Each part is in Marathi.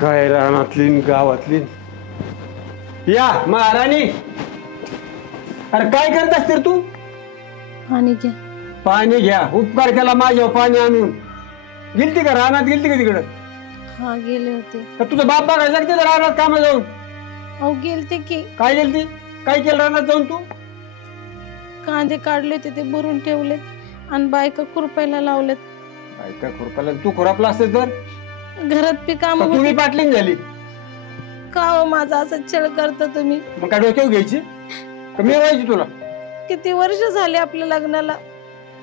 काय रानातली गावातली या महाराणी. अरे काय करत असते तू? पाणी घ्या. पाणी घ्या. उपकार केला माझ्या पाणी आणून. गेलती का रानात? गेलती का तिकडं? हा गेले होते. तर तुझं बाप बघायला लागते रानात कामा जाऊन? अहो गेलते की. काय गेलती? काय केलं रानात जाऊन तू? कांदे काढले होते ते भरून ठेवलेत आणि बायका खुरपायला लावलेत. बायका खुरपायला? तू खुरपला असते तर घरात पी काम. तुम्ही पाटलीन झाली का हो माझा असं छळ करता तुम्ही? मग काय डोक्यावर घ्यायची? मी व्हायची तुला? किती वर्ष झाले आपल्या लग्नाला.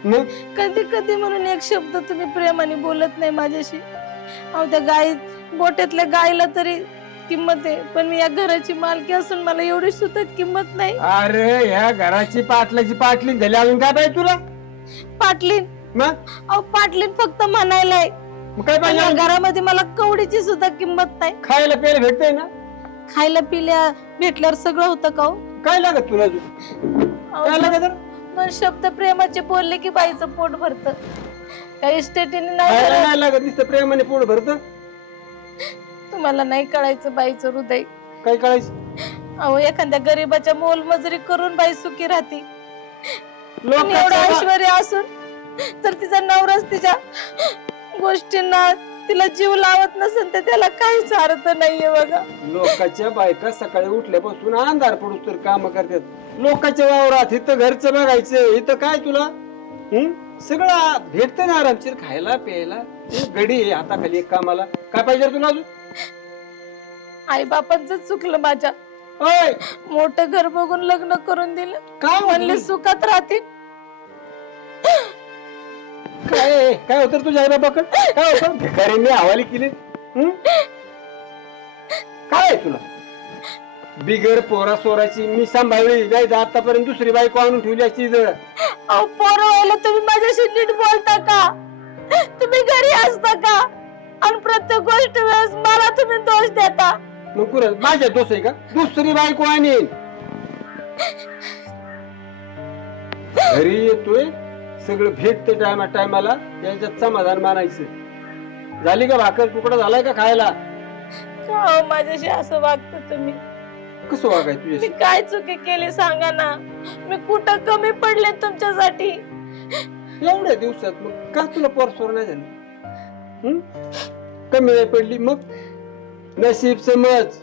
मग कधी कधी म्हणून एक शब्द तुम्ही प्रेमाने बोलत नाही माझ्याशी. अहो त्या गाई गोट्यातल्या गायला तरी किंमत आहे, पण मी या घराची मालकी असून मला एवढी सुद्धा किंमत नाही. अरे या घराची पाटलाची पाटलीन झाली, अजून काय पाहिजे तुला? पाटलीन? मग अहो पाटलीन फक्त म्हणायला आहे. काय पाहिजे? घरामध्ये मला कवडीची सुद्धा किंमत नाही. खायला प्यायला भेटतंय ना? खायला पिल्या भेटल्यावर सगळं होतं का? काय लागत तुला? काय लागत? दोन शब्द प्रेमाचे बोलले की बाईचं पोट भरतं. काही इस्टेटीने नाही लागत. नुसतं प्रेमाने पोट भरतं. तुम्हाला नाही कळायचं बाईचं हृदय. काय कळायचं? अहो एखाद्या गरीबाच्या मोलमजुरी करून बाई सुखी राहते. लोक एवढं ऐश्वर्य असून तर तिचा नवराच तिच्या गोष्टींना तिला जीव लावत नसेल तर त्याला काहीच अर्थ नाहीये बघा. लोकांच्या बायका सकाळी उठल्यापासून अंधार पडून तर काम करतात. लोकांच्या वावरात इथं घरचं बघायचं. इथं काय तुला सगळं भेटतं ना आरामशीर खायला प्यायला. गडी आहे हाताखाली एक कामाला. काय पाहिजे तुला अजून? आई बापांचं चुकलं माझ्या. मोठं घर बघून लग्न करून दिलं. काय म्हणले सुखात राहतील. काय काय होतं तुझ्या आई बापाकडे? काय होतं? भिकाऱ्यांनी हवाली केली. काय तुला? बिगर पोरा सोराची मी सांभाळली नाही. आतापर्यंत दुसरी बायको आणून ठेवली असती. पोरं व्हायला तुम्ही माझ्याशी नीट बोलता का? तुम्ही घरी असता का? आणि प्रत्येक गोष्ट वेळेस मला तुम्ही दोष देता. मग कुठं माझ्या दोष आहे का? दुसरी बायको आणीन. घरी येतोय सगळं भेटते टायमाला. त्यांच्यात समाधान मानायचं. झाली का भाकर तुकडा? झालाय का खायला? माझ्याशी असं वागता तुम्ही? कसं वागाय तुझ्या? मी काय चुकी केली सांगा ना. मी कुठं कमी पडले तुमच्यासाठी? एवढ्या दिवसात मग का तुला पोरसोर नाही झाली? कमी नाही पडली? मग नशीब समज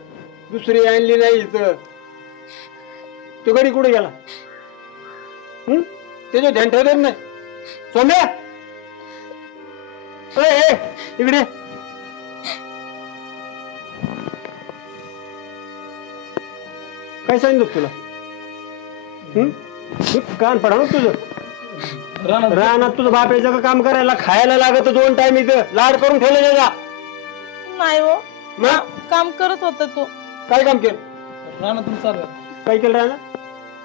दुसरी आणली नाही इथं. तो गडी कुठे गेला? त्याच्या ध्यान ठेवत नाही. सोम्या इकडे. काय सांगितलं तुला? कान पडा ना तुझं. रानात तुझं बाप याचं काम करायला खायला लागत 2 टाइम. इथं लाड करून ठेवलं का? नाही हो. मग काम करत होता तो. काय काम केलं? रानातून चालू. काय केलं राणा?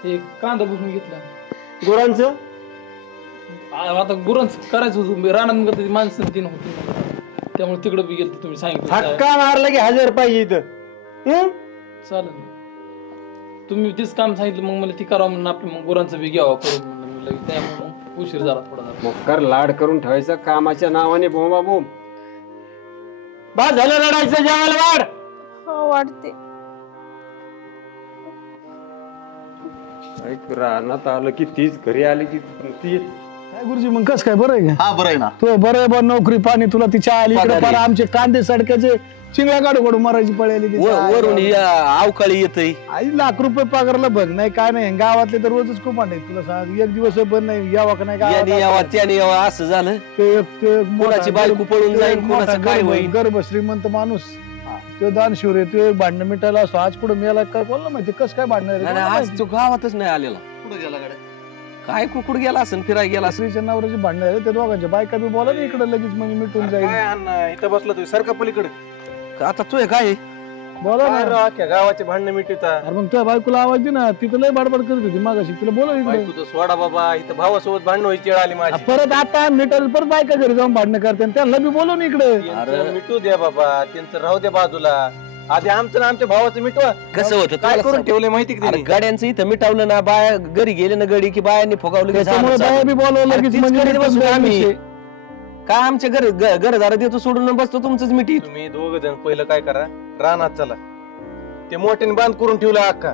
हे कांदा भुसून घेतला. गुरांचं? आता गुरांचं करायचं होतं. रानात माणसं 3 होती त्यामुळे तिकडे बी गेलं. तुम्ही सांगितलं हक्का मारला की 1000 पाहिजे इथं. चालेल. तुम्ही तेच काम सांगितलं मग मला ती करावं म्हणून आपलं मग गुरांचं बी घ्यावं करून. त्यामुळे मग उशीर झाला थोडा. मग कर लाड करून ठेवायचा कामाच्या नावाने. बोंबा बोंब बस झालं रडायचं. जेवायला वाढ. हो वाढते. रानात आलं की तीच, घरी आली की तीच. काय गुरुजी मग कस काय? बरं आहे का? हा बरं आहे ना. तो बरं आहे बा. नोकरी पाणी तुला तिच्या आली इकडे पार आमचे कांदे सडक्याचे चिंगळ्या काढू मारायची पळाली. वरून अवकाळी येतय. आई लाख रुपये पगारला बघ नाही काय नाही. गावातले तर रोजच खूप आणले. तुला सांग एक दिवस बंद नाही यावा का नाही त्याने यावा असं झालं. कोणाची बायको पळून जाईल, कोणाचं काय होईल. गर्भ श्रीमंत माणूस तो दानशूर आहे. तो भांडण मिटायला असतो. आज कुठं मिळाला काय बोलला माहिती? कसं काय भांडणार? आज तो गावातच नाही आलेला. कुठं गेला काय? कुकुड गेला असेल, फिरायला गेला. स्त्रीच्या नवऱ्याची भांडण आहे. त्या दोघांच्या बायका बी बोला ना इकडे लगेच म्हणजे मिटून जाईल. इथं बसला तुम्ही सारखं पलीकडे. आता तू काय बोला ना. गावाचे भांडण मिटवता. अरे मग त्या बायकोला आवाज दे ना. तिथं लय बडबड करत होती मागाशी. तिला बोला इकडे. सोडा बाबा. इथं भावासोबत भांडण व्हायची वेळ आली माझी. परत आता मिटल परत बायका घरी जाऊन भांडणं करते. त्यांना बी बोलवून इकडे. मिटू द्या बाबा. त्यांचं राहू द्या बाजूला. आधी आमचं ना आमच्या भावाचं मिटवा. कसं होतं काय करून ठेवलंय माहिती का? गाड्यांचं इथं मिटावलं ना. बाया घरी गेले ना गडी की बायांनी फुगावलं. त्याच्यामुळे बाया बी बोलवलं लगेच. म्हणजे आम्ही काय आमच्या घरदार देतो सोडून बसतो तुमचंच मिठी. तुम्ही दोघ जण पहिलं काय करा, रानात चला. ते मोठ्याने बांध करून ठेवला अख्खा.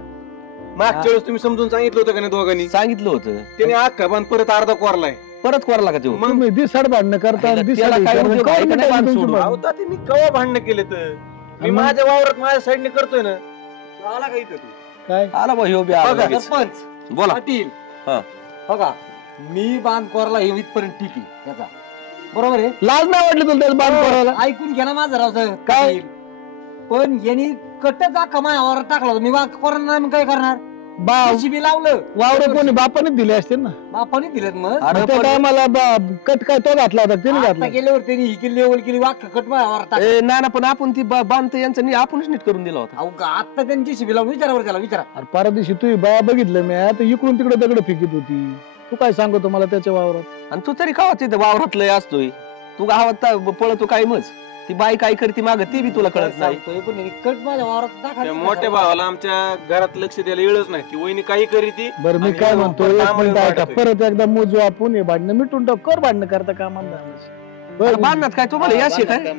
मागच्या वेळेस तुम्ही समजून सांगितलं होतं का नाही दोघांनी? सांगितलं होतं. त्याने अख्खा बांध परत अर्धा कोरलाय. परत कोरला का तो? मग दिसाड भांडणं करता त्याला काय उद्योग आहे का नाही बांध सोडून? अहो तात्या, मी कवा भांडणं केले तर मी माझ्या वावरात माझ्या साईडने करतोय ना. आला का इथं तू? काय आला बा ह्यो बी आला बघा लगेच. सरपंच बोला. पाटील, हा. बघा मी बांध कोरला हे इथपर्यंत ठीक आहे याचा, बरोबर आहे. लाज नाही वाटली तुला त्याला बांध करायला? ऐकून घ्या ना माझं राव साहेब. काय? पण यांनी कटचा कमायावर टाकला होता. मी कोरोना मग काय करणार? बाप शिबी लावलं. वावर कोणी बापाने दिले असते ना. बापाने दिलेत मग. अरे त्या पण- टायमाला कट काय तो घातला होता त्याने आता घातला. गेल्यावर त्यांनी ही केली लेवल केली वाक कट मायावर टाकलं. ए, ना पण आपण ती बांधतो यांचं आपणच नीट करून दिला होता. अहो आता त्यांची शिबी लावून विचारावर त्याला विचारा. अरे परवा दिवशी तू बाया बघितलं मी आता इकडून तिकडे दगड फेकीत होती. तू काय सांगतो मला त्याच्या वावरात? आणि तू तरी खावा तिथे वावरात लय असतोय. तू गावात पळतो काय मज ती बाई काय करते माग ती बी तुला कळत नाही. सांगतोय, पण यांनी कट माझ्या वावरात त्या टाकायचं. मोठ्या भावाला आमच्या घरात लक्ष द्यायला वेळच नाही. ती वहिनी काही करी ती. बरं मी आणि काय मग म्हणतो परत एक आम्हाला मिनिट ऐका, वाटतंय. परत एकदा मोजू आपण हे भांडणं मिटून टाक. कर भांडणं करता कामाला अरे बांधण्यात काय तुम्हाला याशी काय?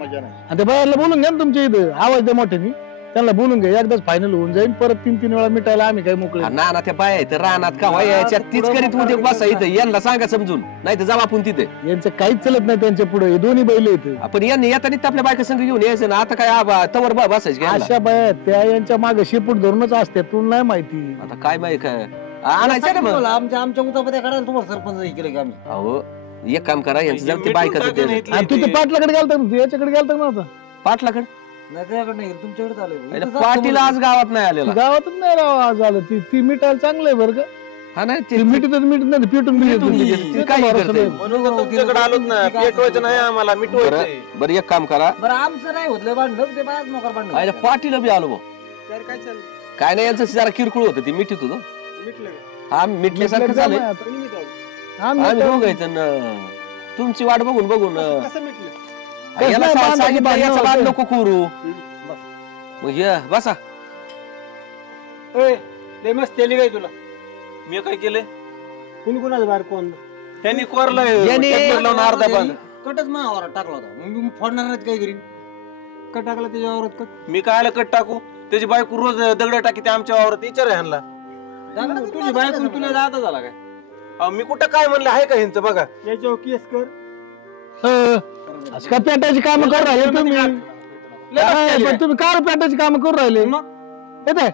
आता बायाला बोलून घ्या ना तुमच्या इथं, आवाज द्या मोठ्याने. त्यांना बोलून घ्या, एकदाच फायनल होऊन जाईल. परत 3-3 वेळा मिटायला आम्ही काय मोकळे. ना ना त्या बाया आहेत रानात का याच्यात तीच करीत उद्योग बसा इथं. यांना सांगा समजून, नाही तर जाऊ आपण तिथे. यांचं काहीच चलत नाही त्यांच्या पुढे. हे दोन्ही बैल येत. आपण यांनी येताना आपल्या बायका संग घेऊन यायचं ना. आता काय तवर बसायचं घ्यायला. अशा बाया त्या यांच्या मागे शेपूट धरूनच असते. तुला नाही माहिती. आता काय बाई काय आणायचं ना मग. आमच्या उतापत्या काढायला तुम्हाला सरपंच हे केलं की आम्ही. अहो एक काम करा, यांचं जर ते बायकाचं ते आणि तू ते पाटलाकडे गेलता ना, तू याच्याकडे गेलता ना आता. पाटलाकडे नाही त्याच्याकडे नाही गेलं, तुमच्याकडे आलोय. पाटील आज गावात नाही आलेला. गावातच नाही राव आज आलं. ती मिटायला चांगलं आहे बरं का. हा नाही ती मिटत नाही पिटून ती काही करते. म्हणून तुमच्याकडे आलोच ना. पेटवायचं नाही आम्हाला, मिटवायचंय. बरं एक काम करा, बरं आमचं नाही होत लय भांडण, ते बायाच मोकार भांडण. आयला पाटील बी आलो भाऊ. तर काय चाललं? काय नाही यांचं जरा किरकोळ होतं, ती मिठीत होतं. मिटलं का? हा मिटल्यासारखं झालंय. कोणी मिटावलं? आम्ही दोघं तुमची वाट बघून कसं मिटलं? याला कसलं सांगितलं बांधणं याचा होतं? बांध नको करू. मग ये बसा. ओय, लय मस्त केली काय तुला? मी काय केलंय? कुणी कुणाचं बाहेर कोण? त्यांनी कोरलाय. यांनी- ट्रॅक्टर लावून अर्धा बांध. कटच माझ्यावर टाकला होता. मग मी फोडणार नाही काय करीन? कट टाकला त्याच्या वावरात कट. मी काय कट टाकू? त्याची बायको रोज दगड टाकी ते आमच्या वावरात. विचार आहे ह्यांना. तुझी बायको तुला दादा झाला काय? अहो, मी कुठं काय म्हणलं आहे का ह्यांचं बघा. याच्यावर केस कर. असं का पेटायची काम करू राहिले तुम्ही? काय, पण तुम्ही कार पेटायची काम करू राहिले येत आहे.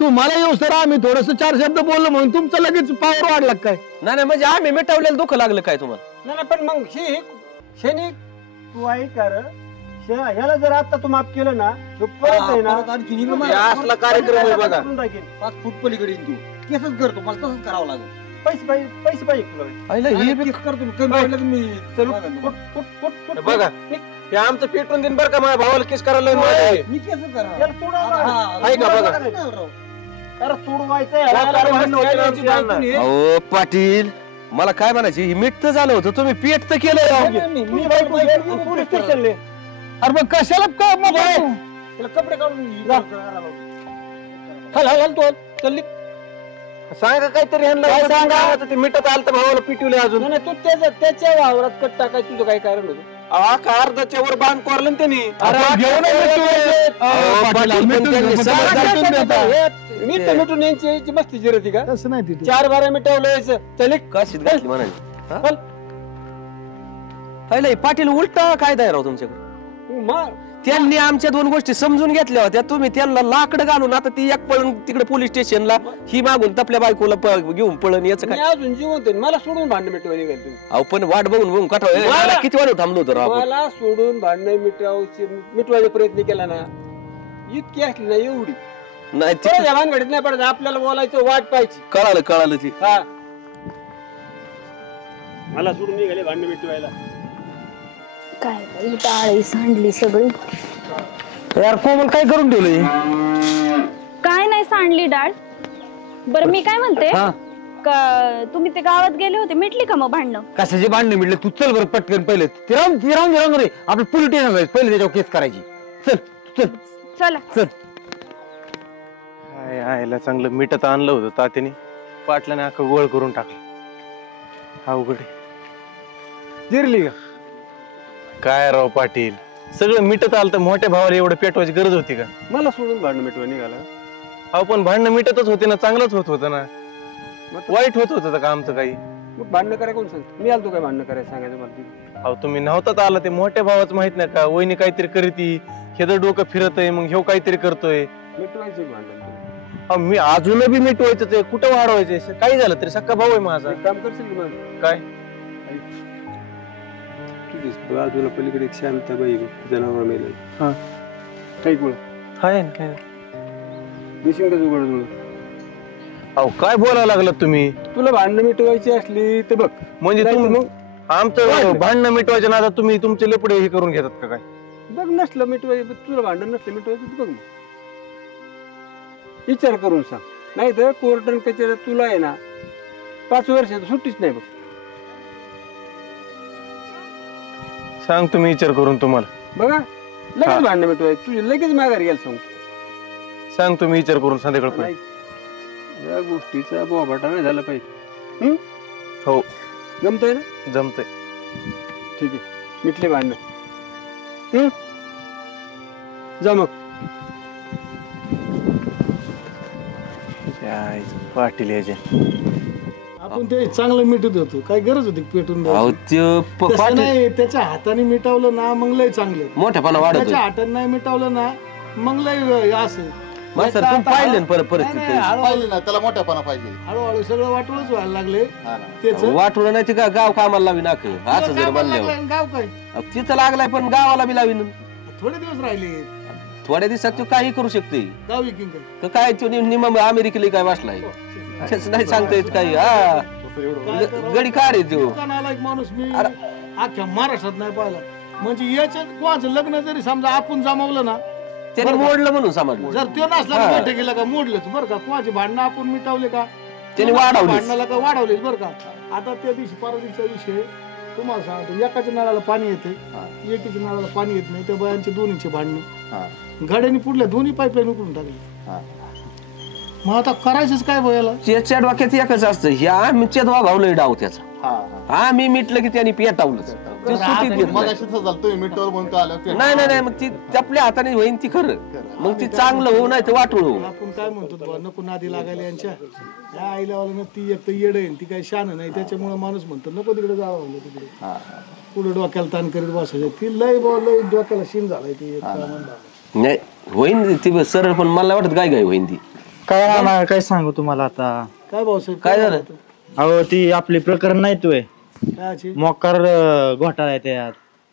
तू मला येऊस तर आम्ही थोडस 4 शब्द बोललो म्हणून तुमचं लगेच पावर वाढला काय? नाही म्हणजे आम्ही मिटवलेलं दुःख लागलं काय तुम्हाला? नाही पण मग शेनी तू ऐक कर. ह्याला जर आता तू माफ केलं ना, परत आहे ना हे असला कार्यक्रम आहे बघा. 5 फूट पलीकडे येईन तू. केसच करतो, मला तसंच करावं लागेल. पैसे पाहिजे तुला. आईला हे बी- केस करतो कमी पडलं तर मी चल हे बघा, हे आमचं पेटून देईन बरं का. माझ्या भावाला केस करायला लय माहिती आहे. मी केस करा. आहे का बघा? अहो पाटील, मला काय म्हणायचे, ही मिट तर झालं होतं, तुम्ही पेट तर केलं राव. अरे मग कशाला काय मग कपडे काढून चल. सांगा काहीतरी ह्यांना. काय सांगा? ते मिटत आलं तर भावाला पिटवले अजून. नाही तू त्याच्या वावरात कट टाकाय तुझं काय कारण होतं? अर्धाच्या वर बांध कोरलं ना त्यांनी. मी तर मिटून यांची मस्ती जिरती का? तसं नाही तिथे 4-12 मिटवलं यायचं. चल काशीत घातली म्हणाली. आईला हे पाटील उलटा कायदा आहे राव तुमच्याकडे. त्यांनी आमच्या 2 गोष्टी समजून घेतल्या होत्या. तुम्ही त्यांना लाकड घालून आता ती एक पळून तिकडे पोलीस स्टेशनला, ही मागून तपल्या बायकोला घेऊन पळण याचं काय? अजून जिवंत आहे. मला सोडून भांडण मिटवायला निघाल तुम्ही. अहो पण वाट बघून कठा किती वाट थांबलो होतो राव आपण. मला सोडून भांडण मिटवायचा प्रयत्न केला ना, इतकी असली ना एवढी नाही ते भानगडीत नाही पडत. आपल्याला बोलायचं वाट पाहिजे. कळालं ती. हा, मला सोडून निघाले भांडण मिटवायला. काय बाई डाळी सांडली सगळी. यार कोमल काय करून ठेवलंय? काय नाही सांडली डाळ. बरं मी काय म्हणते, का तुम्ही ते गावात गेले होते, मिटली का मग भांडणं? कशाची भांडण मिळले? तू चल बरं पटकन. पहिले राहून रे आपलं पोलीस स्टेशन जायचं, पहिले त्याच्यावर केस करायची. चल चला काय आयला चांगलं मिटत आणलं होतं तात्याने. पाटलाने अख्खं गोळ करून टाकलं. अवघड आहे. जिरली का? काय राव पाटील, सगळं मिटत आलं तर मोठ्या भावाला एवढं पेटवायची गरज होती का? मला सोडून भांडण मिटवा निघाला. अहो पण भांडणं मिटतच होते ना, चांगलंच होत होतं ना. वाईट होत होतं का आमचं काही? मग भांडणं करायला कोण सांगतो? मी आलतो काय भांडणं करायला सांगायचं मला? अहो तुम्ही नव्हतात आला, ते मोठ्या भावाचं माहित नाही का, वहिनी काहीतरी करीती, हे डोकं फिरत आहे, मग ह्यो काहीतरी करतोय. मिटवायचं भांडण. अहो मी अजूनही बी मिटवायचं ते, कुठं वाढवायचं? काही झालं तरी सक्का भाऊ आहे माझा. एक काम करशील का मग? काय? तुझीच बाजूला पलीकडे एक शांताबाई जनावर मेलं. हा. काही गोळा आहे ना काय? देशील का जुगाड जुळ? अहो काय बोलायला लागलात तुम्ही? तुला भांडणं मिटवायची असली तर बघ. म्हणजे नाही तर तुम्ही मग आमचं भांडणं मिटवायच्या नादात तुम्ही तुमचे लपडे हे करून घेतात का काय? बघ, नसलं मिटवायचं, तुला भांडण नसलं मिटवायचं तर बघ मग. विचार करून सांग. नाही तर कोर्ट आणि कचेऱ्यात तुला आहे ना 5 वर्षात सुट्टीच नाही बघ. सांग तुम्ही विचार करून तुम्हाला. बघा, लगेच भांडणं मिटवायचं, तुझी लगेच माघारी घ्यायला सांग. सांग तुम्ही विचार करून संध्याकाळ. नाही, या गोष्टीचा बोबाटा नाही झाला पाहिजे. हो, जमतंय ना? जमतंय. ठीक आहे, मिटले भांडण. जा मग. पाटील याच्या आपण ते चांगलं मिटत होतो, काय गरज होती पेटून द्यायची? तसं नाही, त्याच्या हाताने मिटावलं ना मग लय चांगलं. मोठ्यापणा वाढत त्याच्या हाताने नाही मिटावलं ना मग लय असं. पाहिलं परिस्थिती पाहिजे ना, त्याला मोठ्यापणा पाहिजे. हळूहळू सगळं वाटूनच व्हायला लागले. वाटून नाही का गाव कामाला लावी नाक असं जर बनल्यावर गाव काय तिथं लागलाय, पण गावाला बी लावीन. थोडे दिवस राहिले, थोड्या दिवसात तो काही करू शकते. गाव विकिंग कर. तर काय तो निम अमेरिकेला काय बसलाय त्याच नाही सांगता येत काही. हा, गडी काढ आहे तो. दुकानाला एक माणूस मी अख्ख्या महाराष्ट्रात नाही पाहिला. म्हणजे याच्यात कोणाचं लग्न जरी समजा आपण जमावलं ना, त्याने मोडलं म्हणून समजलं. जर तो नसला मोठे गेला का मोडलंच बरं का. कोणाचे भांडणं आपण मिटावले का, त्याने वाढवले. भांडणाला का वाढवलेच बरं का. आता त्या दिवशी परवाचा विषय तुम्हाला सांगतो. एकाच्या नळाला पाणी येते, एकीच्या नळाला पाणी येत नाही. त्या बायांचे दोन्हीचे भांडणं गाड्यांनी पुढल्या दोन्ही पाईपलाईन उकळून टाकले. मग आता करायचंच काय बयाला? त्याच्या डोक्यात एकच असतं, ह्या आमच्या दोघावलंय डाव त्याचा. आम्ही मिटलं की त्यांनी पेटावलंच. नाही नाही नाही, मग ती आपल्या हाताने होईन ती खरं. मग ती चांगलं होऊ नाही तर वाटूळ होऊ. आपण काय म्हणतो, नको नादी लागायला यांच्या. या आईला ती एक तर येड आहे, ती काही शान नाही. त्याच्यामुळे माणूस म्हणतो नको तिकडे जावं, तिकडे पुढे डोक्याला ताण करीत बसायचं. ती लय लय डोक्याला शिन झालाय. ती नाही होईन ती सरळ, पण मला वाटत काय काय होईन ती. काय सांगू तुम्हाला आता. काय भाऊसाहेब काय झालं? अहो ती आपली प्रकरण नाही तोय काय मोकार घोटाळा आहे त्यात.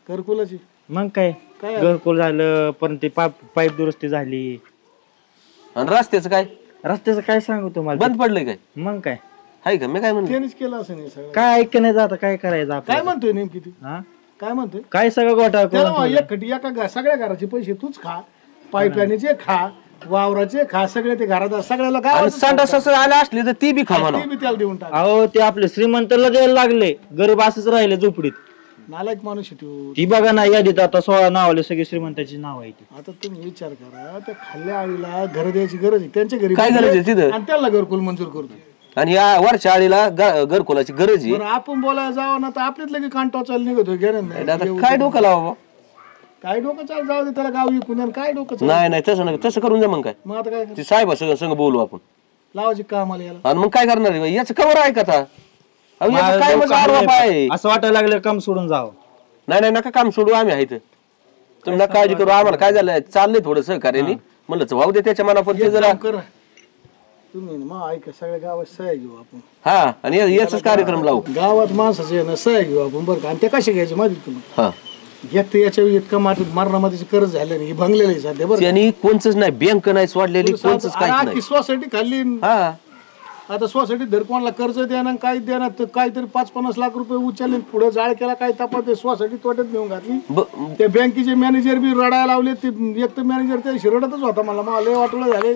घरकुलाची? मग काय घरकुल झालं, पण ती पाईप दुरुस्ती झाली. आणि रस्त्याचं काय? रस्त्याचं काय सांगू तुम्हाला, बंद पडलंय काय? मग काय आहे का? मी काय म्हणतो त्यांनीच केलं असं नाही सगळं. काय ऐक नाही जात, काय करायचं काय म्हणतोय नेमकी ती? काय म्हणतोय? काय सगळं घोटाळा करून एका सगळ्या घराचे पैसे तूच खा, पाईपलाईनचे खा, वावराचे खा, सगळे ते घरात सगळ्याला काय संडास आला असली तर ती बी खा म्हणा. ती बी त्याला देऊन टाक. अहो ते आपले श्रीमंतला द्यायला लागले, गरीब असंच राहिले झोपडीत. नालायक माणूस आहे तू. ती बघा ना यादीत आता 16 नावाले सगळे श्रीमंताची नाव आहे ती. आता तुम्ही विचार करा, त्या खाल्ल्या आळीला घर द्यायची गरज आहे. त्यांच्या घरी काय गरज आहे तिथं? आणि त्याला घरकुल मंजूर करतो. आणि या वर्षा आळीला घरकुलाची गरज आहे. आपण बोलायला जावं ना तर आपल्यात लगे कान टोचायला निघतो. घेणं काय डोकं लावा? काय डोकं चाल जाऊ दे, त्याला गाव विकून काय डोकं. नाही नाही, तसं नाही, तसं करून जा. मग काय मग आता काय ती साहेब संग बोलू आपण. लावायची कामाला याला. आणि मग काय करणार आहे? याचं कवर आहे का आता? काय मग आरोप आहे? असं वाटायला लागलं काम सोडून जावं. नाही नाही, नका काम सोडू, आम्ही आहे तुम्ही नका काळजी करू. आम्हाला काय झालंय, चाललंय थोडं सहकार्याने. म्हणलं भाऊ दे त्याच्या मनापर ते जरा कर. तुम्ही मग ऐका, सगळ्या गावात सह्या घेऊ आपण. हा, आणि याचाच कार्यक्रम लावू. गावात माणसाचे ना सह्या घेऊ आपण बरं का. आणि ते कसे घ्यायचे माहिती तुम्ही? हा, एक याच्या इतकं मारणामध्ये कर्ज झालं नाही, भंगलेलं आहे सध्या बरं. त्यांनी कोणच नाही, बँक नाही सोडलेली, कोणच काही नाही. सोसायटी खाल्ली. हा, आता सोसायटी धर कोणाला कर्ज देणार काय देणार, तर काहीतरी 5-50 लाख रुपये उचलले, पुढे जाळ केला, काय तपास सोसायटी तोट्यात घेऊन घातली. त्या बँकेचे मॅनेजर बी रडायला लावले. ते एक तर मॅनेजर त्या रडतच होता. मला लय वाटलं झाले.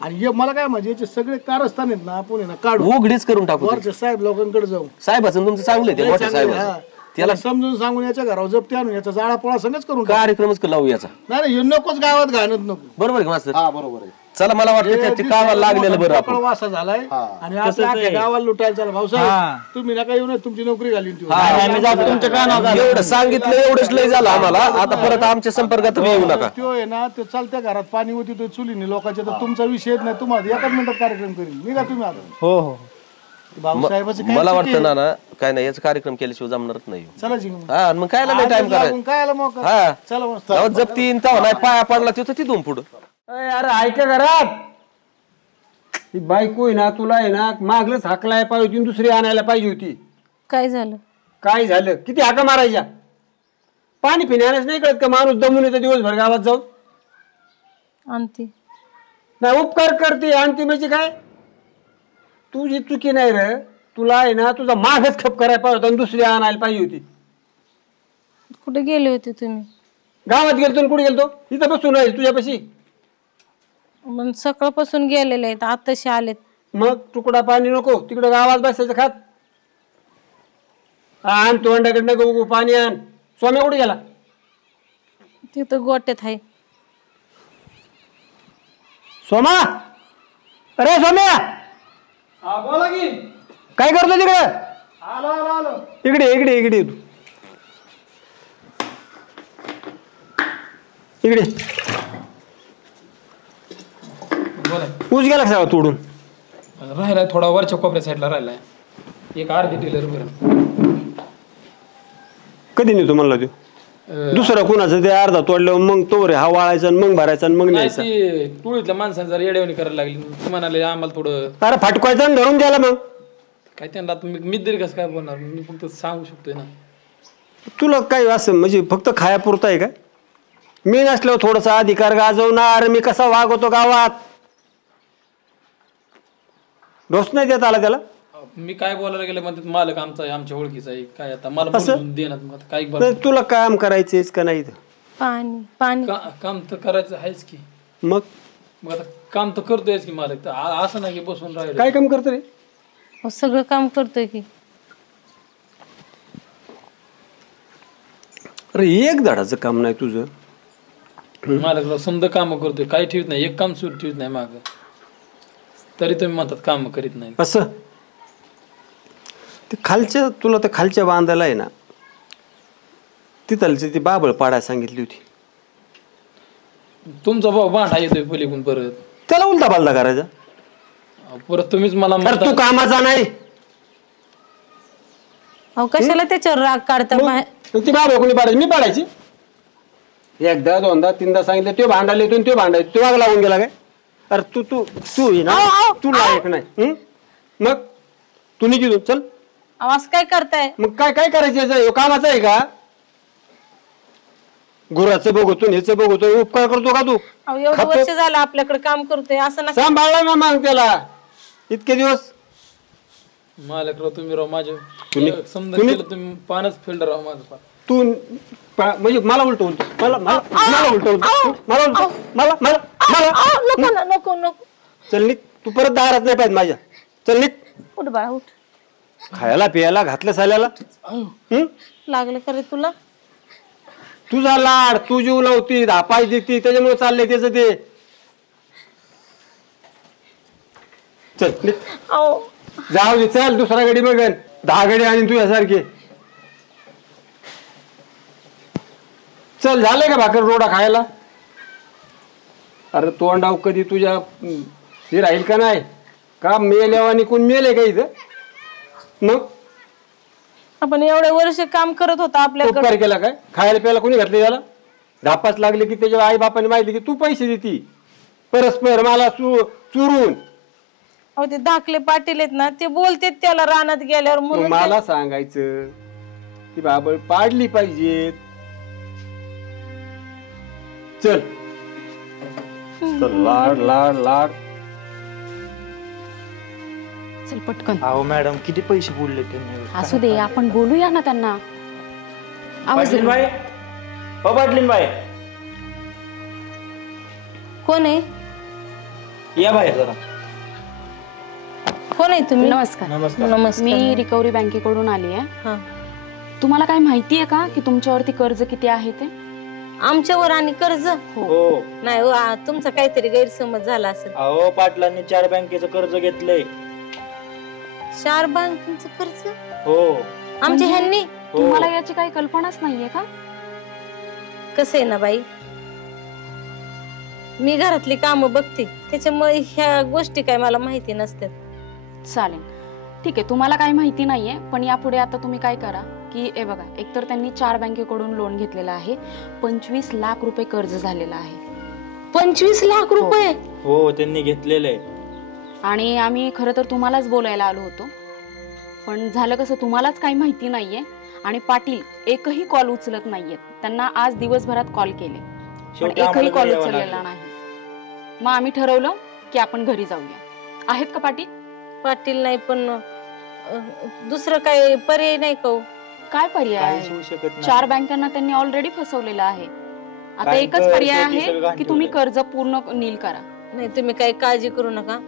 आणि मला काय म्हणजे याचे सगळे कारस्थान आहेत ना, आपण ना काढू, उघडीच करून टाकू. वरच्या साहेब लोकांकडे जाऊ. साहेबाचं तुमचं चांगलं आहे, मोठ्या साहेब त्याला समजून सांगून याच्या घरावर जप्ती आणून याचा जाळा पोळा संगच करून कार्यक्रमच लावू याचा. नाही हे नकोच गावात घाणत नको. बरोबर आहे मास्तर? हा बरोबर आहे. चला मला वाटतं ते कामाला लागलेलं बरं आपण. वासा झालाय आणि आपल्या अख्ख्या गावाला लुटायला चला भाऊसाहेब तुम्ही नका येऊ नये, तुमची नोकरी घालून तुमच्या कानावर एवढं सांगितलं एवढंच लय झालं आम्हाला. आता परत आमच्या संपर्कात येऊ नका. तो आहे ना ते चालत्या घरात पाणी होती तो चुलीने लोकांच्या, तर तुमचा विषय नाही. तुम्हाला एकाच मिनिटात कार्यक्रम करील निघा तुम्ही आता. हो हो भाऊसाहेबाचं काय मला चुकी वाटतं आहे? ना काय नाही याचा कार्यक्रम केल्याशिवाय जमणारच नाही. चला जिंकू हा मग काय नाही टाइम करायचं. काय आला मग हा चला मग. तेव्हा जप्तीन तेव्हा नाही पाया पडला तिथं तिथून पुढं. अरे ऐका घरात ही बायको आहे ना तुला आहे ना मागलंच हाकलाय पाहिजे होती, दुसरी आणायला पाहिजे होती. काय झालं? काय झालं? किती हाका मारायच्या? पाणी पिण्यानेच नाही कळत का माणूस दमून येतो दिवसभर गावात जाऊन? आणते नाही उपकार करते आणते म्हणजे काय? तुझी चुकी नाही रे. तुला आहे ना तुझा मागच खप करायला पाहिजे होता आणि दुसरी आणायला पाहिजे होती. कुठे गेले होते तुम्ही? गावात गेलतो आणि कुठे गेलतो? इथं बसून राहील तुझ्यापाशी. मग सकाळपासून गेलेले आहेत, आताशी आलेत. मग तुकडा पाणी नको तिकडे गावात बसायचं खात. आण तोंडाकडे नको पाणी आण. सोम्या कुठे गेला? तिथं गोट्यात आहे. सोमा, अरे सोम्या बोला की. काय करतो तिकडे? आलो आलो आलो. इकडे इकडे इकडे तू इकडे. बोला. ऊस गेला का सगळा तोडून? राहिलाय थोडा वरच्या कोपऱ्या साईडला राहिलाय. एक अर्धी टेलर बरं. कधी नेतो म्हणला तू? दुसरं कुणाचं ते अर्धा तोडलं मग तो रे हा वाळायचा आणि मग भरायचा आणि मग न्यायचा. ती टोळीतल्या माणसांनी जरा येडेवणी करायला लागली. ती म्हणाले आम्हाला थोडं अरे फाटकवायचा आणि धरून द्यायला मग. काय त्यांना आता मी तरी कसं काय बोलणार? मी फक्त सांगू शकतोय ना. तुला काय असं म्हणजे फक्त खायापुरतं आहे का? मी नसल्यावर थोडासा अधिकार गाजवणार. मी कसा वागवतो गावात डोस नाही देत आला त्याला. मी काय बोलायला गेलं म्हणतात मालक आमचा आहे, आमच्या ओळखीचा आहे. काय आता मला बोलून देणार मग आता काय तर तुला काम करायचंच का नाही? पाणी पाणी काम तर करायचं आहेच की. मग मग आता काम तर करतोयच की मालक. तर असं नाही की बसून राहिलं. काय काम करतो रे? अहो, सगळं काम करतोय की. अरे एक धडाचं काम नाही तुझं. मालक समजा काम करतोय, काही ठेवत नाही, एक काम सुरू ठेवत नाही माग. तरी तुम्ही म्हणतात काम करीत नाही. असं ते खालच्या तुला तर खालच्या बांधायला आहे ना तिथलची ती बाबळ पाडायला सांगितली होती. तुमचा भाऊ भांडा येतोय पलीकडून परत. त्याला उलटा पालटा करायचा. परत तुम्हीच मला तू कामाचा नाही. अहो कशाला त्याच्यावर राग काढता? ती बाबळ कोणी पाडायची? मी पाडायची. एकदा दोनदा तीनदा सांगितलं ते भांडायला येतो ते भांडायचं. तू वाग लावून गेला काय? अरे तू तू तू ना तू लायक नाही. मग तू निघून चल. आवाज काय करताय? मग काय काय करायचं? कामाचं आहे का? गुराचं बघतो ह्याचं बघतो उपकार करतो का तू? अहो एवढं वर्ष झालं आपल्याकडे काम करतोय असं नका. सांभाळला ना मग त्याला इतके दिवस. मालक राव तुम्ही राव माझे समजा केलं तुम्ही पानच फिल्ड राव माझं. तू म्हणजे मला उलट उलट मला मला उलट उलट मला उलट मला मला मला नको नको. चल निघ. तू परत दारात नाही पाहिजे माझ्या. चल निघ. उठ बाळा उठ. खायला पियाला घातलं साल्याला. लागलं का रे तुला? तुझा लाड तू जीव लावती धापाय देती त्याच्यामुळे चाललंय त्याचं ते. चल निघ. जाऊ दे चल. दुसरा गडी बघन 10 गडी आणि तुझ्यासारखे. चल झालंय का भाकर रोडा खायला? अरे तोंडाव कधी तुझ्या हे राहील का नाही का? मेल्यावानी कोण मेले का इथं? मग आपण एवढे वर्ष काम करत होता आपल्याकडे. उपकार केला काय? खायला प्यायला कोणी घातले त्याला? धापास लागले की त्याच्या आई बापाने माहिती की तू पैसे देती परस्पर मला चुरून. अहो ते धाकले पाटील आहेत ना ते बोलतेत त्याला रानात गेल्यावर म्हणून मला सांगायचं ती बाबळ पाडली पाहिजे. चल लाड लाड लाड. चल पटकन. अहो मॅडम किती पैसे बोलले त्यांनी. असू दे आपण बोलूया ना त्यांना. आवाज दे. पाटील बाई कोण आहे? या बाहेर जरा. कोण आहे तुम्ही? नमस्कार. नमस्कार. मी रिकव्हरी बँकेकडून आली आहे. हा. तुम्हाला काय माहिती आहे का की तुमच्यावरती कर्ज किती आहे ते? आमच्यावर आणि कर्ज हो नाही हो, तुमचा काहीतरी गैरसमज झाला असेल. अहो पाटलांनी 4 बँकेचं कर्ज घेतलंय. 4 बँकेचं कर्ज? हो आमच्या ह्यांनी? तुम्हाला याची काही कल्पनाच नाहीये का? कसं आहे ना बाई, मी घरातली कामं बघते त्याच्यामुळे ह्या गोष्टी काय मला माहिती नसतात. चालेल ठीक आहे, तुम्हाला काही माहिती नाहीये, पण यापुढे आता तुम्ही काय करा की हे बघा, एकतर त्यांनी 4 बँकेकडून लोन घेतलेलं आहे, 25 लाख रुपये कर्ज झालेलं आहे. 25 लाख रुपये? हो त्यांनी घेतलेलं आहे. आणि आम्ही खरं तर तुम्हालाच बोलायला आलो होतो, पण झालं कसं तुम्हालाच काही माहिती नाहीये आणि पाटील एकही कॉल उचलत नाहीयेत. त्यांना आज दिवसभरात कॉल केले पण एकही कॉल उचललेला नाही. मग आम्ही ठरवलं की आपण घरी जाऊया. आहेत का पाटील? पाटील नाही पण दुसरं काय पर्याय नाही का? काय पर्याय आहे? 4 बँकांना त्यांनी ऑलरेडी फसवलेलं आहे. आता एकच पर्याय आहे की तुम्ही कर्ज पूर्ण नील करा. नाही तुम्ही काही काळजी करू नका,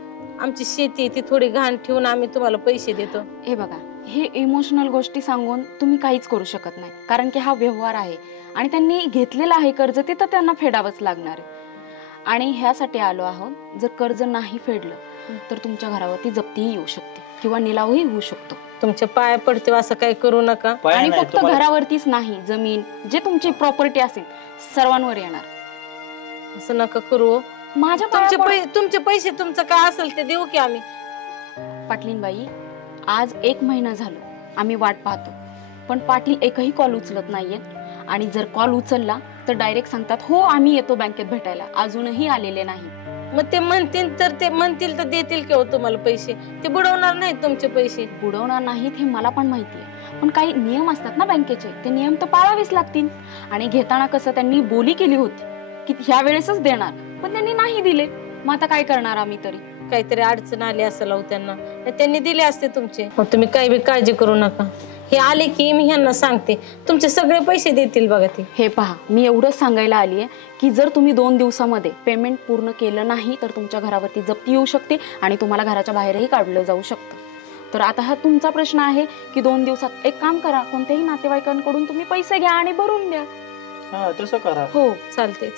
आमची शेती ती थोडी घाण ठेवून आम्ही तुम्हाला पैसे देतो. हे बघा, हे इमोशनल गोष्टी सांगून तुम्ही काहीच करू शकत नाही, कारण की हा व्यवहार आहे आणि त्यांनी घेतलेला आहे कर्ज, ते तर त्यांना फेडावंच लागणार आहे. आणि ह्यासाठी आलो आहोत, जर कर्ज नाही फेडलं तर तुमच्या घरावरती जप्तीही येऊ शकते किंवा निलावही होऊ शकतो. तुमच्या पाया पडते असं काही करू नका. आणि फक्त घरावरतीच नाही, जमीन जे तुमची प्रॉपर्टी असेल सर्वांवर येणार. असं नका करू. माझ्या तुमचे पैसे तुमचं काय असेल ते देऊ की आम्ही. पाटलीनबाई, आज 1 महिना झालो आम्ही वाट पाहतो, पण पाटील एकही कॉल उचलत नाहीयेत. आणि जर कॉल उचलला तर डायरेक्ट सांगतात हो आम्ही येतो बँकेत भेटायला, अजूनही आलेले नाही. मग ते म्हणतील तर देतील किंवा तुम्हाला पैसे, ते बुडवणार नाहीत तुमचे पैसे. बुडवणार नाहीत हे मला पण माहिती आहे, पण काही नियम असतात ना बँकेचे, ते नियम तर पाळावेच लागतील. आणि घेताना कसं त्यांनी बोली केली होती की ह्या वेळेसच देणार, पण त्यांनी नाही दिले. मग आता काय करणार आम्ही? तरी काहीतरी अडचण आली असेल त्यांना, त्यांनी दिले असते तुमचे. तुम्ही काही बी काळजी करू नका, हे आले की मी ह्यांना सांगते तुमचे सगळे पैसे देतील बघा ते. हे पहा, मी एवढंच सांगायला आली आहे की जर तुम्ही 2 दिवसामध्ये पेमेंट पूर्ण केलं नाही तर तुमच्या घरावरती जप्ती येऊ शकते आणि तुम्हाला घराच्या बाहेरही काढलं जाऊ शकतं. तर आता हा तुमचा प्रश्न आहे की 2 दिवसात एक काम करा, कोणत्याही नातेवाईकांकडून तुम्ही पैसे घ्या आणि भरून द्या. तसं करा. हो चालते.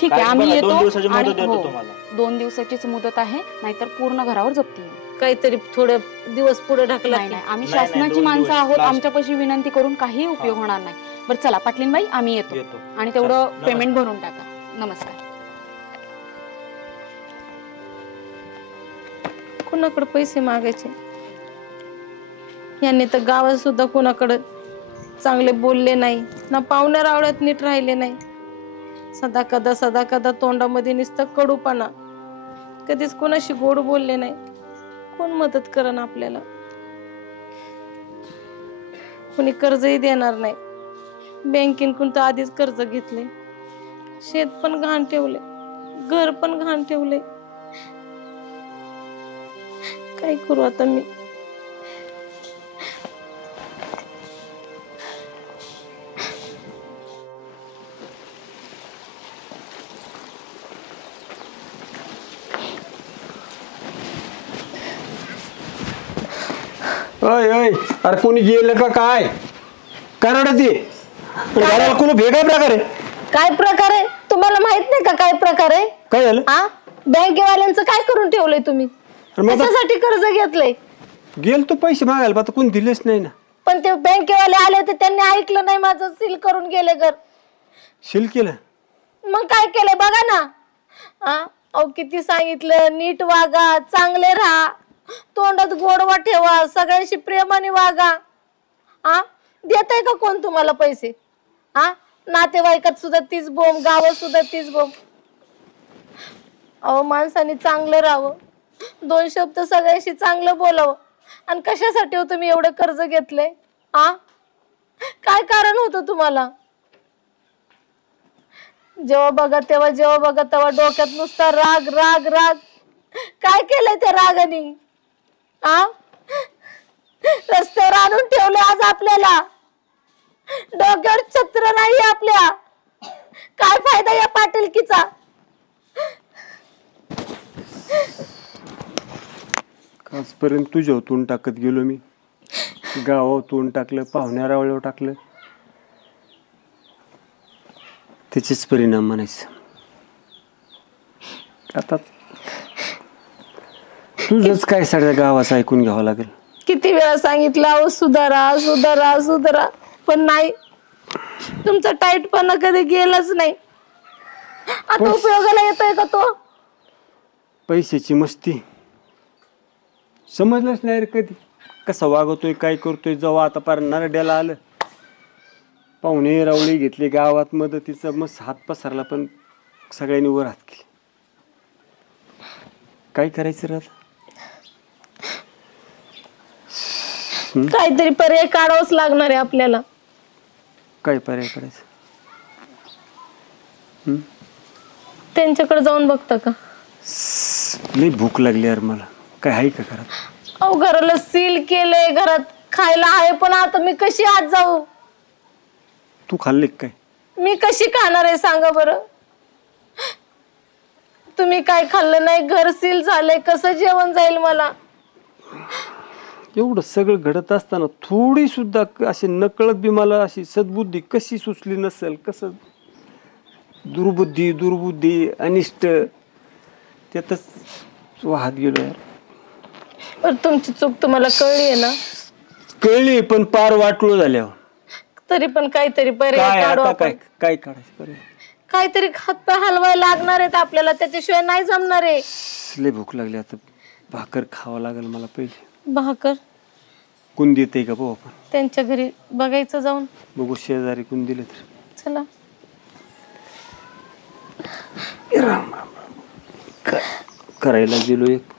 ठीक आहे, आम्ही येतो. 2 दिवसाची मुदत देतो तुम्हाला. 2 दिवसाचीच मुदत आहे, नाहीतर पूर्ण घरावर जप्ती येईल. काहीतरी थोडे दिवस पुढे ढकला. नाही, आम्ही शासनाची माणसं आहोत, आमच्यापाशी विनंती करून काही उपयोग होणार नाही. बरं चला पाटलीनबाई, आम्ही येतो आणि तेवढं पेमेंट भरून टाका. नमस्कार. कुणाकडे पैसे मागायचे? यांनी तर गावात सुद्धा कुणाकडे चांगले बोलले नाही ना, पाहुण्या रावळ्यात नीट राहिले नाही. सदा कदा तोंडामध्ये नुसतं कडूपणा, कधीच कोणाशी गोड बोलले नाही. कोण मदत करन आपल्याला? कोणी कर्जही देणार नाही. बँकेकडून तर आधीच कर्ज घेतले, शेत पण घाण ठेवले, घर पण घाण ठेवले. काय करू आता मी? अरे कोणी गेलं का काय? कराड ते घराला कुलूप हे काय प्रकार आहे? काय प्रकार आहे तुम्हाला माहित नाही का? काय प्रकार आहे? काय झालं? बँकेवाल्यांचं काय करून ठेवलंय तुम्ही? कशासाठी कर्ज घेतलंय? गेल तो पैसे मागायला, आता कोणी दिलेच नाही ना. पण ते बँकेवाले आले होते, त्यांनी ऐकलं नाही, माझं सील करून गेले घर. सील केलं? मग काय केलंय बघा ना. अहो किती सांगितलं, नीट वागा, चांगले राहा, तोंडात गोडवा ठेवा, सगळ्यांशी प्रेमाने वागा. देताय का कोण तुम्हाला पैसे? नातेवाईकात सुद्धा तीच बोंब, गावात सुद्धा तीच बोंब. अहो माणसाने चांगलं राहावं, 2 शब्द सगळ्यांशी चांगलं बोलावं. आणि कशासाठी हो तुम्ही एवढं कर्ज घेतलंय? काय कारण होतं तुम्हाला? जेव्हा बघा तेव्हा डोक्यात नुसता राग राग राग. काय केलंय त्या रागाने? रस्त्यावर आणून ठेवले आज आपल्याला. डोक्यावर छत्र नाही आपल्या. काय फायदा या पाटीलकीचा? आजपर्यंत तुझ्या तोंड टाकत गेलो मी, गावावर तोंड टाकलं, पाहुण्यारावळ्यावर टाकलं, त्याचेच परिणाम म्हणायचं. आता तुझंच काय सगळ्या गावाचं ऐकून घ्यावं लागेल. किती वेळा सांगितलं अहो सुधारा सुधारा सुधारा, पण नाही, तुमचा टाईटपणा कधी गेलाच नाही. आता उपयोगाला येतोय का तो? पैशाची मस्ती समजलंच नाही रे कधी, कसा वागवतोय काय करतोय. जेव्हा आता पार नरड्याला आलं, पाहुणे रावळी घेतली गावात मदतीचं, मस्त हात पसरला, पण सगळ्यांनी वर हात केले. काय करायचं रे आता? काहीतरी पर्याय काढावाच लागणार आहे आपल्याला. काय पर्याय करायचं? त्यांच्याकडे जाऊन बघता का? लई भूक लागली यार मला. काय आहे का घरात? अहो घराला सील केलंय, घरात खायला आहे, पण आता मी कशी आत जाऊ? तू खाल्ले काय? मी कशी खाणार आहे सांगा बरं? तुम्ही काय खाल्लं नाही, घर सील झालंय, कसं जेवण जाईल मला? एवढं सगळं घडत असताना थोडी सुद्धा अशी नकळत बी मला अशी सद्बुद्धी कशी सुचली नसेल? कसं दुर्बुद्धी अनिष्ट त्यातच वाहत गेलो यार. पण तुमची चूक तुम्हाला कळली आहे ना? कळली, पण पार वाटलो झाल्यावर. तरी पण काहीतरी पर्याय काढू आपण. काय काढायचं पर्याय? काहीतरी हातपाय हलवायला लागणार आहेत आपल्याला, त्याच्याशिवाय नाही जमणार आहे. लय भूक लागली आता, भाकर खावं लागेल मला पहिले. भाकर कोण देते का भाऊ? आपण त्यांच्या घरी बघायचं जाऊन. बघू शेजारी कोण दिले तर. चला. राम राम. करायला गेलो एक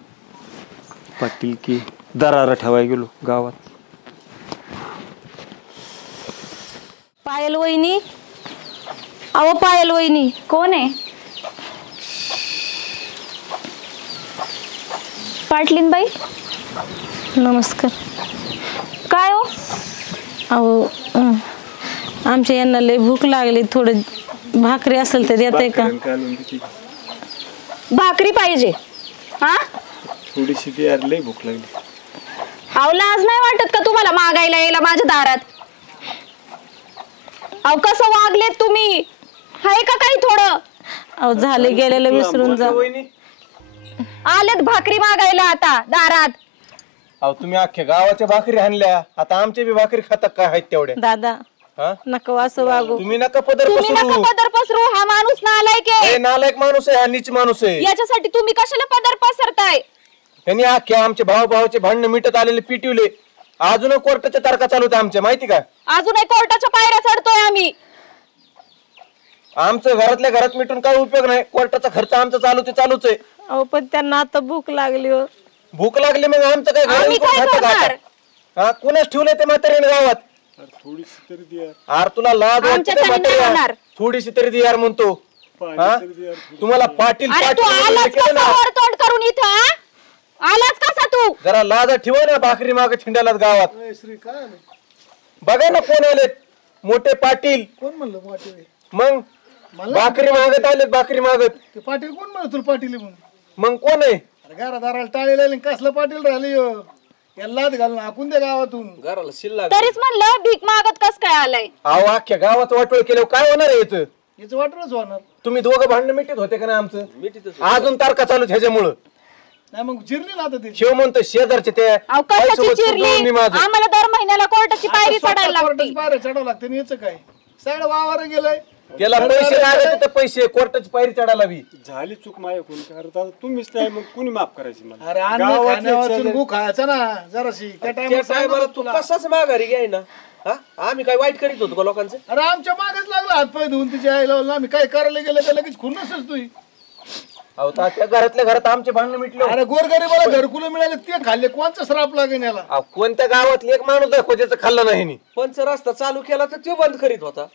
पाटील की दरारा ठेवायला गेलो गावात. पायल वहिनी, अहो पायल वहिनी. कोण आहे? पाटलीनबाई नमस्कार. काय हो? अहो आमच्या यांना लय भूक लागली, थोडं भाकरी असेल तर देताय का? भाकरी पाहिजे? हा, थोडीशी यार, लय भूक लागली. अहो लाज नाही वाटत का तुम्हाला मागायला यायला माझ्या दारात? अहो कसं वागलेत तुम्ही, हाय का काही थोडं? अहो झाले गेलेलं विसरून जा. आलेत भाकरी मागायला आता दारात. अहो तुम्ही अख्ख्या गावाच्या भाकरी आणल्या, आता आमच्या बी भाकरी खातात काय आहेत तेवढ्या? दादा नको असं वागू. तुम्ही नका पदर पसरू. हा माणूस नालायक आहे. नालायक माणूस आहे, हा नीच माणूस आहे. याच्यासाठी तुम्ही कशाला पदर पसरताय? त्यांनी अख्ख्या आमच्या भावाचे भांडण मिटत आलेले पिटवले. अजून कोर्टाच्या तारखा चालू होत्या आमच्या, माहिती का? अजूनही कोर्टाच्या पायऱ्या चढतोय आम्ही. आमचं घरातल्या घरात मिटून काय उपयोग नाही, कोर्टाचा खर्च आमचा चालूच आहे. अहो पण त्यांना आता भूक लागली हो. भूक लागली मग आमचं काय घर हा कुणाच ठेवलंय ते म्हातारीने गावात? थोडीशी तरी द्या. आर तुला लाज वाटते? थोडीशी तरी दे यार म्हणतो. तुम्हाला पाटील तोंड करून इथं आलाच कसा तू? जरा लाज ठेवा ना, भाकरी मागे थिंड्याला गावात. बघा ना कोण आलेत, मोठे पाटील. कोण म्हणलं पाटील? मग भाकरी मागत आलेत, भाकरी मागत. ते पाटील कोण म्हणलं तुला पाटील म्हणून? मग कोण आहे? घरादाराला टाळी लागली, कसलं पाटील राहिले? याला घालून हाकून दे गावातून. घराला शिल्लक. तरीच म्हणलं भीक मागत कस काय आलाय? अहो अख्ख्या गावात वाटोळ केल्यावर काय होणार आहे याचं? याचं वाटलंच होणार. तुम्ही दोघं भांडण मिटीत होते का नाही आमचं? अजून तारखा चालू ह्याच्यामुळं. नाही मग चिरली ना आता ते. शिव म्हणतो शेजारचे ते आम्हाला दर महिन्याला कोर्टाची पायरी चढायला लागते. पायऱ्या चढावं लागते. याचं काय सगळं वावर गेलंय. त्याला पैसे लागले तर पैसे, कोर्टाची पायरी चढायला बी. झाली चूक माझ्याकडून, तुम्हीच नाही मग कुणी माफ करायची मला? अरे अन्न गु खायचा ना जराशी. त्या टाइम तू कसाच माघारी घ्याय ना? आम्ही काय वाईट करीत होतो का लोकांचं? अरे आमच्या मागच लागला हातपाय धुवून तिच्या आईला. आम्ही काय करायला गेलं तर लगेच खून नसेल तू. अहो त्या घरातल्या घरात आमचे भांडण मिटले. अरे गोरगरीबाला घरकुलं मिळाले ते खाल्ले, कोणचा श्राप लागेल याला? कोणत्या गावातली एक माणूस दाखव ज्याचं खाल्लं नाही. पंच रस्ता चालू केला तर तो बंद करीत होता,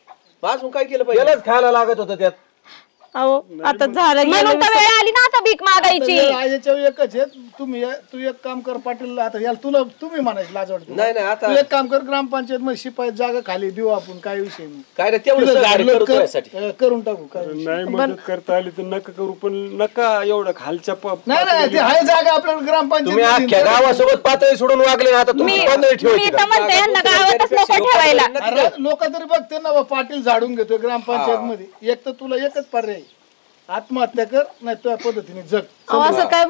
अजून काय केलं पाहिजे? त्यालाच खायला लागत होतं त्यात. अहो आता झालं म्हणून गेलं तर वेळ आली ना आता भीक मागायची. याच्यावर एकच आहे, तू एक काम कर पाटील, आता याला तुला तुम्ही म्हणायचं लाज वाटते. नाही नाही आता तू एक काम कर, ग्रामपंचायत मध्ये शिपाई जागा खाली देऊ आपण, काय विषय नाही. काय नाही तेवढं सहकार्य करतो यासाठी. करून टाकू काय विषय नाही मदत करता आली तर नका करू, पण नका एवढं खालच्या नाही. नाही ते आहे जागा आपल्याला तुम्ही ग्रामपंचायत अख्ख्या गावासोबत पातळी सोडून वागले आता तुम्ही पातळी मी ठेवायची तर म्हणते यांना गावातच नको ठेवायला. लोक तरी बघते ना पाटील झाडून घेतोय ग्रामपंचायत मध्ये. एक तर तुला एकच पर्याय, आत्महत्या कर, नाही त्या पद्धतीने जग. अहो असं काय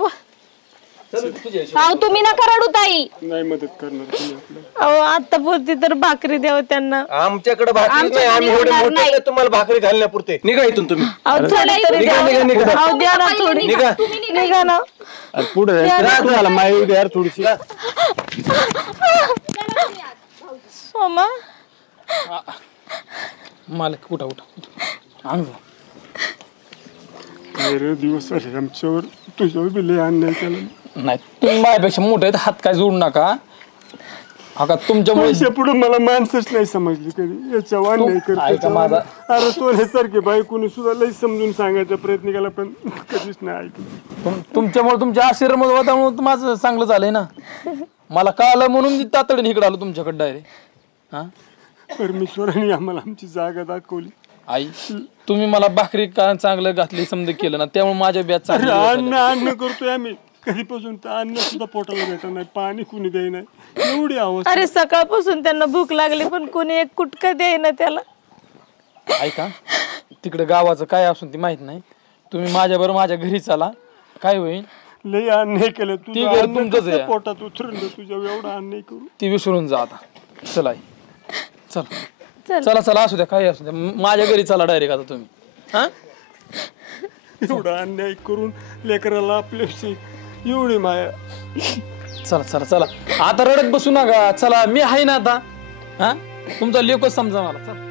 अहो तुम्ही नका रडू ताई. नाही मदत करणार तुम्ही आपल्याला. अहो आता पुरती तर भाकरी द्यावं त्यांना. आमच्याकडे भाकरी नाही, आम्ही एवढे मोठे नाही तुम्हाला भाकरी घालण्यापुरते. निघा इथून तुम्ही. अहो थोडी तरी द्या. अहो द्या ना थोडी. निघा ना. पुढे तुम्हाला माहिती द्या थोडीशी. सोमा मालक उठा उठा अंग दिवस आमच्यावर तुझ्यावर बी लय अन्याय केला. नाही तुम्ही माझ्यापेक्षा मोठे आहेत, हात काय जोडू नका. अका तुमच्यामुळे पुढे मला माणसंच नाही समजली कधी याच्या ऐका माझा. अरे सोन्यासारखे बायकोनी सुद्धा लई समजून सांगायचा प्रयत्न केला, पण कधीच नाही ऐकलं. तुमच्यामुळे तुमच्या आशीर्वाद वातावरण माझं चांगलं झालंय ना. मला कळालं म्हणून मी तातडीने इकडे आलो तुमच्याकडे डायरेक्ट. हा परमेश्वराने आम्हाला आमची जागा दाखवली. आई तुम्ही मला भाकरी का चांगलं घातली समजा केलं ना, त्यामुळे माझ्या ब्याज चांगलं अन्न अन्न करतोय आम्ही कधीपासून, तर अन्न सुद्धा पोटाला भेटत नाही, पाणी कुणी देई नाही, एवढी अवस्था. अरे सकाळपासून त्यांना भूक लागली पण कोणी एक कुटका देईना त्याला. ऐका तिकडे गावाचं काय असून ती माहित नाही, तुम्ही माझ्याबरोबर माझ्या घरी चला. काय होईल लई अन्याय केलं ती घर तुमचंच आहे. पोटात उतरलं तुझ्या, एवढा अन्याय करू. ती विसरून जा आता. चला आई चला चला चला, असू द्या काही असू द्या, माझ्या घरी चला डायरेक्ट आता तुम्ही. हा एवढा अन्याय करून लेकराला आपल्याशी एवढी माया. चला चला चला आता रडत बसू नका. चला मी आहे ना आता. हा तुमचा लेकच समजा मला. चला